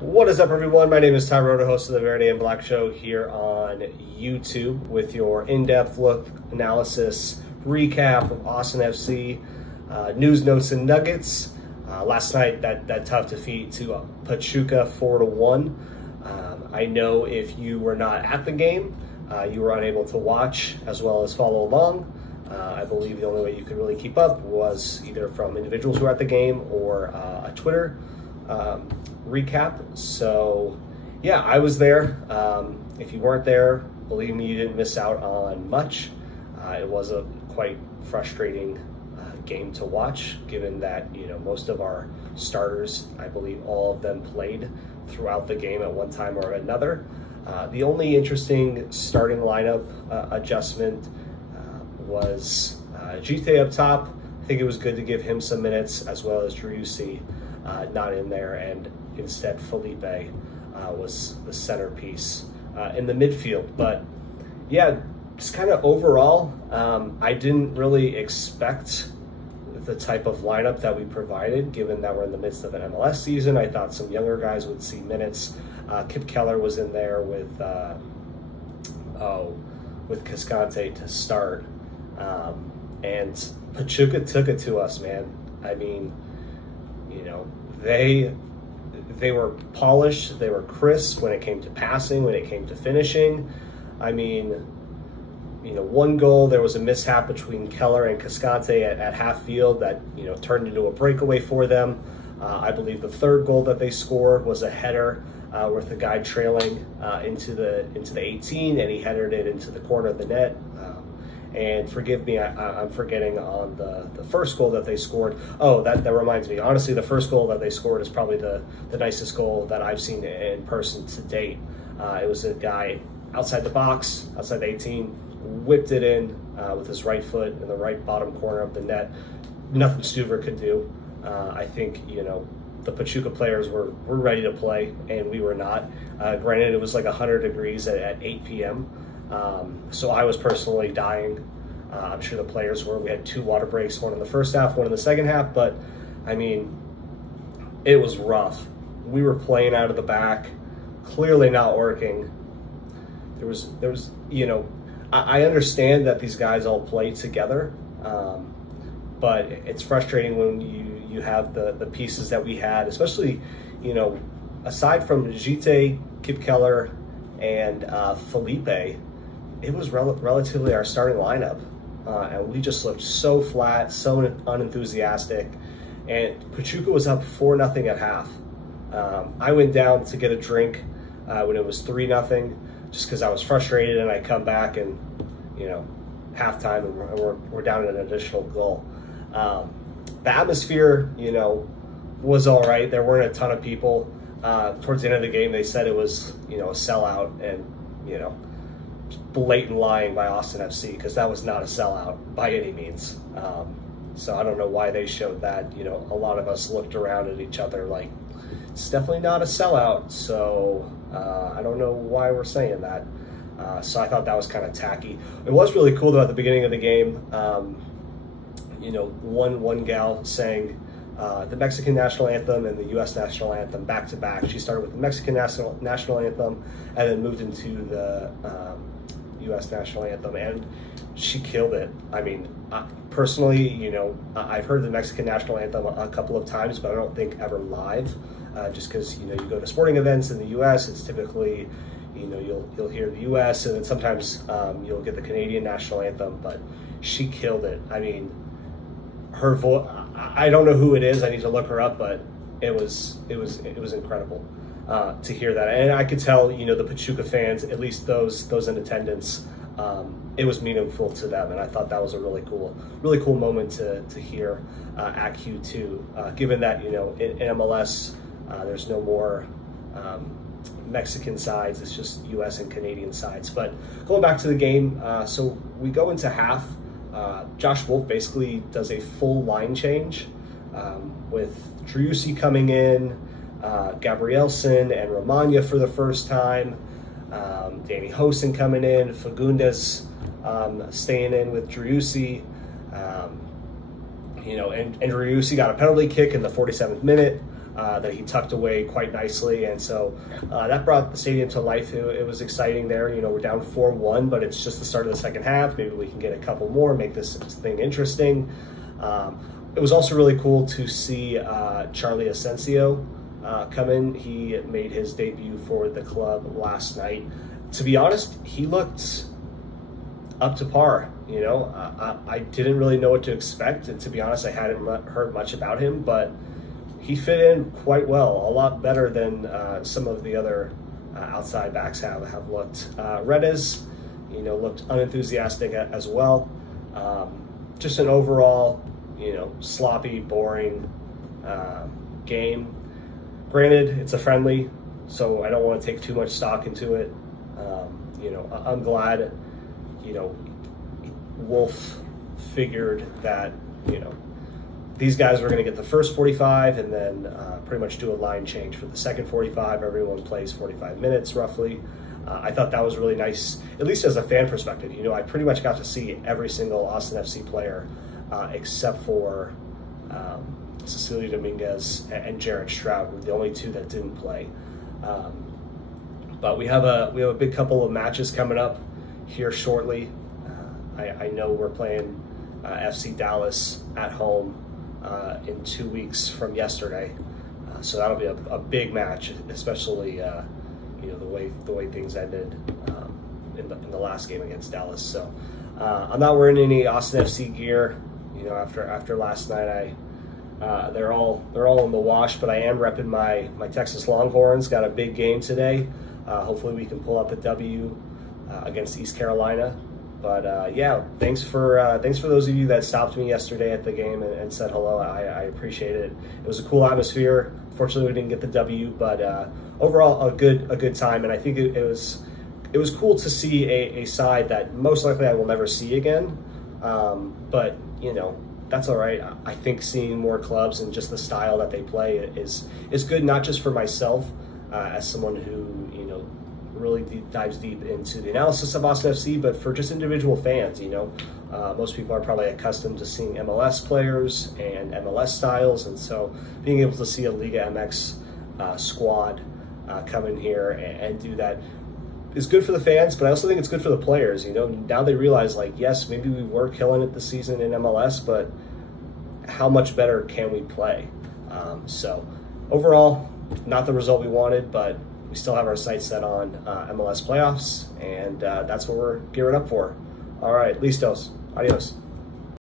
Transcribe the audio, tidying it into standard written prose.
What is up, everyone? My name is Tyrone, host of the Verde and Black Show here on YouTube with your in-depth look, analysis, recap of Austin FC, news, notes, and nuggets. Last night, that tough defeat to Pachuca 4-1. I know if you were not at the game, you were unable to watch as well as follow along. I believe the only way you could really keep up was either from individuals who were at the game or a Twitter recap. So yeah, I was there. If you weren't there, believe me, you didn't miss out on much. It was a quite frustrating game to watch, given that, you know, most of our starters, I believe all of them played throughout the game at one time or another. The only interesting starting lineup adjustment was Gite up top. I think it was good to give him some minutes, as well as Driussi not in there, and instead Felipe was the centerpiece in the midfield. But yeah, just kind of overall, I didn't really expect the type of lineup that we provided, given that we're in the midst of an MLS season. I thought some younger guys would see minutes. Kip Keller was in there with Cascante to start. And Pachuca took it to us, man. I mean, you know, they were polished, they were crisp when it came to passing, when it came to finishing. I mean, you know, one goal, there was a mishap between Keller and Cascante at half field that, you know, turned into a breakaway for them. I believe the third goal that they scored was a header with the guy trailing into the 18, and he headed it into the corner of the net. And forgive me, I'm forgetting on the first goal that they scored. Oh, that reminds me. Honestly, the first goal that they scored is probably the nicest goal that I've seen in person to date. It was a guy outside the box, outside the 18, whipped it in with his right foot in the right bottom corner of the net. Nothing Stuver could do. I think, you know, the Pachuca players were ready to play, and we were not. Granted, it was like 100 degrees at 8 p.m., so I was personally dying. I'm sure the players were. We had 2 water breaks, one in the first half, one in the second half, but I mean, it was rough. We were playing out of the back, clearly not working. There was, you know, I understand that these guys all play together, but it's frustrating when you have the pieces that we had, especially, you know, aside from Gite, Kip Keller, and Felipe. It was relatively our starting lineup, and we just looked so flat, so unenthusiastic, and Pachuca was up 4-0 at half. I went down to get a drink when it was 3-0, just because I was frustrated, and I come back and, you know, halftime, and we're down an additional goal. The atmosphere, you know, was all right. There weren't a ton of people. Towards the end of the game, they said it was, you know, a sellout, and, you know, blatant lying by Austin FC, because that was not a sellout by any means. So I don't know why they showed that. You know, a lot of us looked around at each other like, it's definitely not a sellout. So I don't know why we're saying that. So I thought that was kind of tacky. It was really cool though at the beginning of the game. You know, one gal sang the Mexican national anthem and the U.S. national anthem back to back. She started with the Mexican national anthem and then moved into the U.S. national anthem, and she killed it. I mean, personally, you know, I've heard the Mexican national anthem a couple of times, but I don't think ever live, just because, you know, you go to sporting events in the U.S., it's typically, you know, you'll hear the U.S. and then sometimes you'll get the Canadian national anthem, but she killed it. I mean, her voice, I don't know who it is. I need to look her up, but it was incredible to hear that. And I could tell, you know, the Pachuca fans, at least those in attendance, it was meaningful to them, and I thought that was a really cool moment to hear at Q2. Given that, you know, in MLS, there's no more Mexican sides; it's just U.S. and Canadian sides. But going back to the game, so we go into half. Josh Wolf basically does a full line change with Driussi coming in, Gabrielson and Romagna for the first time, Danny Hosen coming in, Fagundes staying in with Driussi. You know, and Driussi got a penalty kick in the 47th minute. that he tucked away quite nicely, and so that brought the stadium to life. It was exciting there. You know, we're down 4-1, but it's just the start of the second half. Maybe we can get a couple more, make this thing interesting. It was also really cool to see Charlie Asensio come in. He made his debut for the club last night. To be honest, he looked up to par. You know, I didn't really know what to expect, and to be honest, I hadn't heard much about him, but he fit in quite well, a lot better than some of the other outside backs have looked. Redes, you know, looked unenthusiastic as well. Just an overall, you know, sloppy, boring game. Granted, it's a friendly, so I don't want to take too much stock into it. You know, I'm glad, you know, Wolf figured that, you know, these guys were going to get the first 45 and then pretty much do a line change for the second 45. Everyone plays 45 minutes roughly. I thought that was really nice, at least as a fan perspective. You know, I pretty much got to see every single Austin FC player except for Cecilio Dominguez and Jared Stroud were the only two that didn't play. But we have a big couple of matches coming up here shortly. I know we're playing FC Dallas at home in 2 weeks from yesterday, so that'll be a big match, especially you know, the way things ended in the last game against Dallas. So I'm not wearing any Austin FC gear. You know, after last night, they're all in the wash, but I am repping my Texas Longhorns. Got a big game today. Hopefully we can pull out the W against East Carolina. But yeah, thanks for those of you that stopped me yesterday at the game and said hello. I appreciate it. It was a cool atmosphere. Fortunately, we didn't get the W, but overall a good time. And I think it was cool to see a side that most likely I will never see again. But you know, that's all right. I think seeing more clubs and just the style that they play is good, not just for myself as someone who, you know, really dives deep into the analysis of Austin FC, but for just individual fans. You know, most people are probably accustomed to seeing MLS players and MLS styles, and so being able to see a Liga MX squad come in here and do that is good for the fans, but I also think it's good for the players. You know, now they realize, like, yes, maybe we were killing it this season in MLS, but how much better can we play? So overall, not the result we wanted, but we still have our sights set on MLS playoffs, and that's what we're gearing up for. All right, listos. Adios.